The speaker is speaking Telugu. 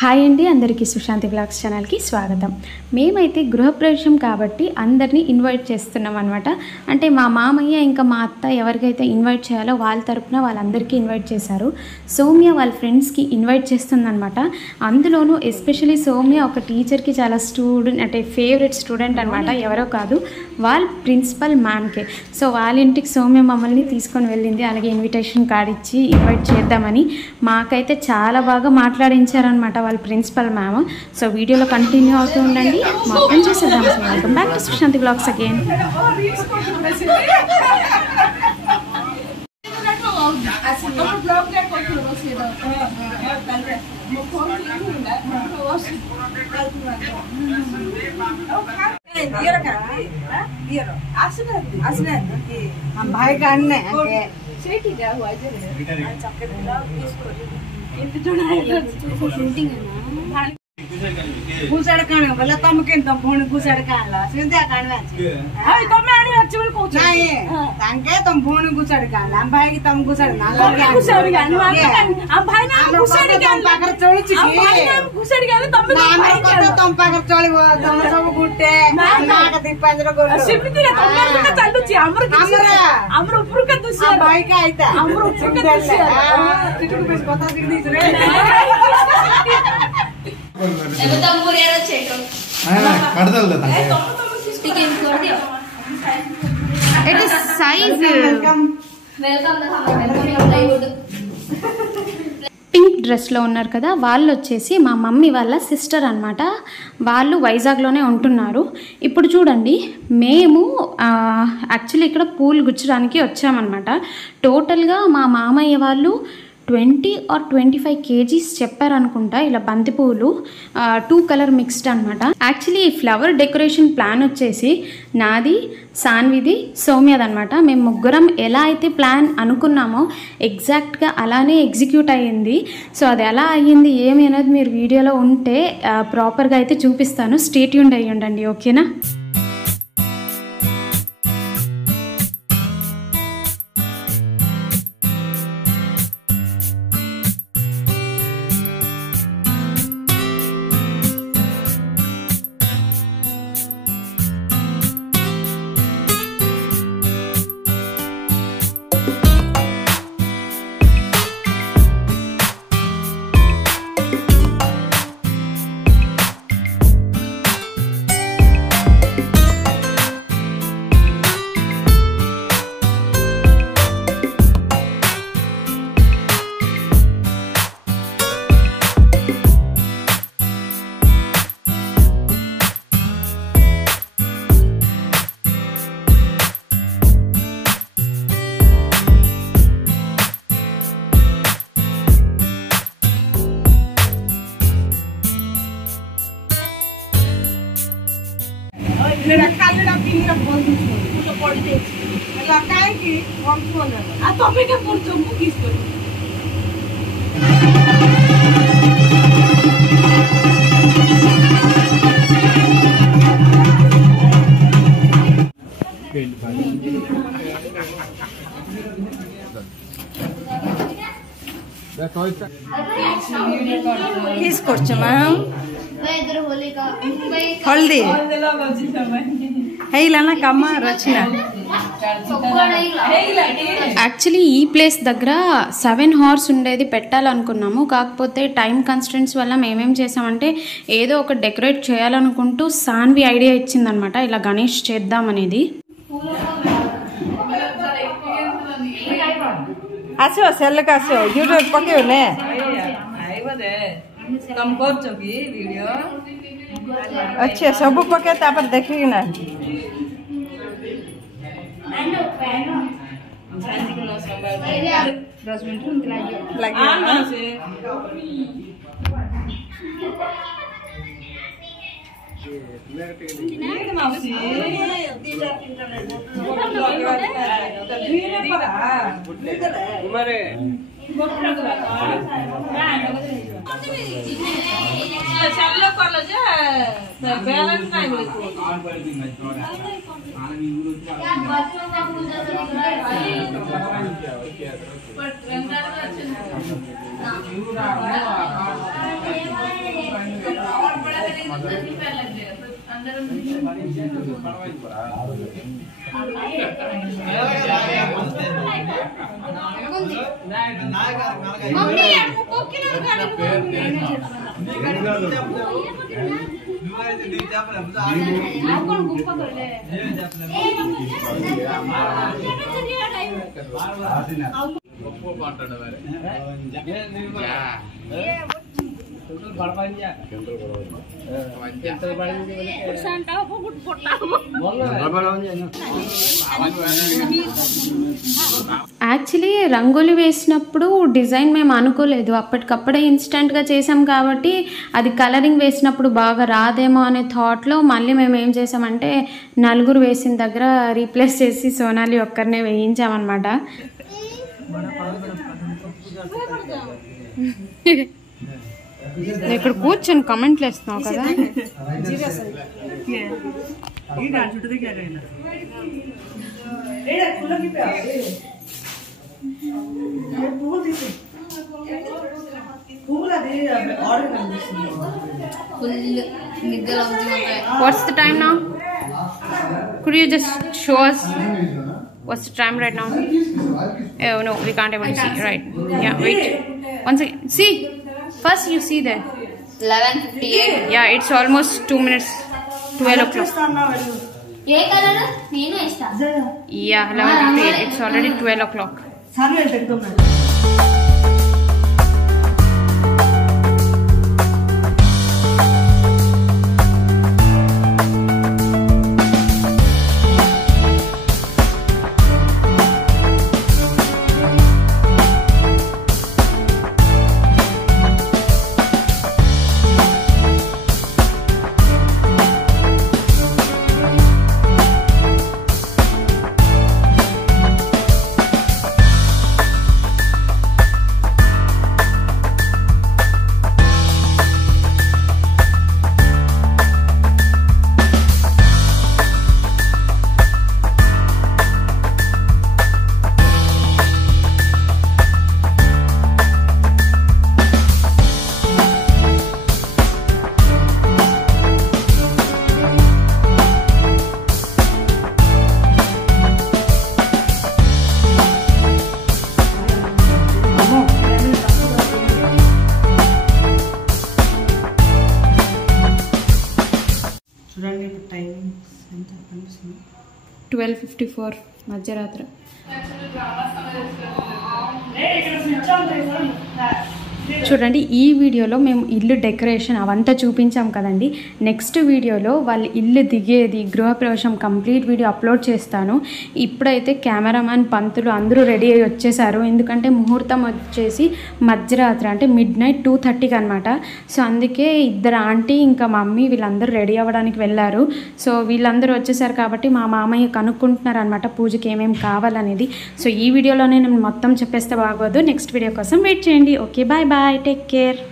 హాయ్ అండి, అందరికీ సుశాంతి బ్లాగ్స్ ఛానల్కి స్వాగతం. మేమైతే గృహప్రవేశం కాబట్టి అందరినీ ఇన్వైట్ చేస్తున్నాం అనమాట. అంటే మా మామయ్య ఇంకా మా అత్త ఎవరికైతే ఇన్వైట్ చేయాలో వాళ్ళ తరపున వాళ్ళందరికీ ఇన్వైట్ చేశారు. సౌమ్య వాళ్ళ ఫ్రెండ్స్కి ఇన్వైట్ చేస్తుందనమాట. అందులోనూ ఎస్పెషలీ సౌమ్య ఒక టీచర్కి చాలా ఫేవరెట్ స్టూడెంట్ అనమాట. ఎవరో కాదు, వాళ్ళ ప్రిన్సిపల్ మ్యామ్కే. సో వాళ్ళ ఇంటికి సౌమ్య మమ్మల్ని తీసుకొని వెళ్ళింది. అలాగే ఇన్విటేషన్ కార్డ్ ఇచ్చి ఇన్వైట్ చేద్దామని మాకైతే చాలా బాగా మాట్లాడించారనమాట వాళ్ళ ప్రిన్సిపల్ మ్యామ్. సో వీడియోలో కంటిన్యూ అవుతూ ఉండండి, మొత్తం చేసేద్దాం. Welcome back to Sushanti blogs again. भाई काढणे घुसड काढ बोला तमके फोन घुसड काढला सिंध्या काढवाची हाय तमे आणी एक्चुअल कोच नाही तांके तम फोन घुसड काढला हम भाई की तम घुसड ना घुसड गान हम भाई ना घुसड गान पाकर चोळी छी हम भाई ना घुसड गान तमे भाई का तम पाकर चोळी तम सब गुट्टे ना का दीपांद्र गोल सिमिति रे तम का चालू छी हमर हमर ऊपर का दुसरा भाई का आइता हमर ऊपर का दुसरा टिटू बेस बता दी रे ଏବେ ତମ ପୁରିଆର ଚେକ୍ కడదల్ లేదా ଟିକେ कर दियो it is size welcome plywood pink డ్రెస్లో ఉన్నారు కదా, వాళ్ళు వచ్చేసి మా మమ్మీ వాళ్ళ సిస్టర్ అనమాట. వాళ్ళు వైజాగ్లోనే ఉంటున్నారు. ఇప్పుడు చూడండి, మేము యాక్చువల్లీ ఇక్కడ పూలు గుచ్చడానికి వచ్చామన్నమాట. టోటల్గా మా మామయ్య వాళ్ళు 20 or 25 kgs చెప్పారనుకుంటా. ఇలా బంతి పువ్వులు 2 కలర్ మిక్స్డ్ అనమాట. యాక్చువల్లీ ఈ ఫ్లవర్ డెకరేషన్ ప్లాన్ వచ్చేసి నాది, సాన్విది, సౌమ్యది అనమాట. మేము ముగ్గురం ఎలా అయితే ప్లాన్ అనుకున్నామో ఎగ్జాక్ట్గా అలానే ఎగ్జిక్యూట్ అయ్యింది. సో అది ఎలా అయ్యింది ఏమి అనేది మీరు వీడియోలో ఉంటే ప్రాపర్గా అయితే చూపిస్తాను. స్టే ట్యూన్డ్ అయ్యి ఉండండి, ఓకేనా? रकालेला पिनला बोलतो तुला पडी द्यायची मला काय की वापरून आ तोपे के पुरतो मुकीस करू किस करछ मैम हल्दी हेइलाना कम्मा रचना. యాక్చువల్లీ ఈ ప్లేస్ దగ్గర 7 హార్స్ ఉండేది పెట్టాలనుకున్నాము. కాకపోతే టైం కన్స్టెంట్స్ వల్ల మేమేం చేసామంటే ఏదో ఒక డెకరేట్ చేయాలనుకుంటూ సాన్వి ఐడియా ఇచ్చిందనమాట, ఇలా గణేష్ చేద్దామనేది. आसो सेल का आसो यूट्यूब पकेओ ने आइबो दे तुम करछो की वीडियो अच्छा सब पके तापर देखि ना शांति को संभाल 10 मिनट लगे ना से माउसी बैलेंस नहीं मिले యాక్చువల్లీ రంగోలి వేసినప్పుడు డిజైన్ మేము అనుకోలేదు, అప్పటికప్పుడే ఇన్స్టెంట్గా చేసాం కాబట్టి అది కలరింగ్ వేసినప్పుడు బాగా రాదేమో అనే థాట్లో మళ్ళీ మేము ఏం చేసామంటే నలుగురు వేసిన దగ్గర రీప్లేస్ చేసి సోనాలి ఒక్కరినే వేయించామన్నమాట. ఇక్కడ కూర్చొని కమెంట్లు వేస్తున్నావు కదా. What's the time now? Could you just show us what's the time right now? Oh no, we can't even see. Right? Yeah, wait. One second. See. First you see there. 11:58. Yeah, it's almost 2 minutes. 12 o'clock. A colour నేను వేస్తా. Yeah, 11:58. It's already 12 o'clock. చూడండి ఇప్పుడు టైమింగ్స్ ఎంత కనిపిస్తుంది. 12:54 మధ్యరాత్రి. చూడండి ఈ వీడియోలో మేము ఇల్లు డెకరేషన్ అవంతా చూపించాం కదండి. నెక్స్ట్ వీడియోలో వాళ్ళ ఇల్లు దిగేది గృహప్రవేశం కంప్లీట్ వీడియో అప్లోడ్ చేస్తాను. ఇప్పుడైతే కెమెరామ్యాన్ పంతులు అందరూ రెడీ అయ్యి వచ్చేసారు, ఎందుకంటే ముహూర్తం వచ్చేసి మధ్యరాత్రి అంటే midnight 2:30కి అనమాట. సో అందుకే ఇద్దరు ఆంటీ ఇంకా మమ్మీ వీళ్ళందరూ రెడీ అవ్వడానికి వెళ్ళారు. సో వీళ్ళందరూ వచ్చేసారు కాబట్టి మా మామయ్య కనుక్కుంటున్నారు అనమాట పూజకి ఏమేమి కావాలనేది. సో ఈ వీడియోలోనే నేను మొత్తం చెప్పేస్తే బాగోదు, నెక్స్ట్ వీడియో కోసం వెయిట్ చేయండి. Okay, bye bye, take care.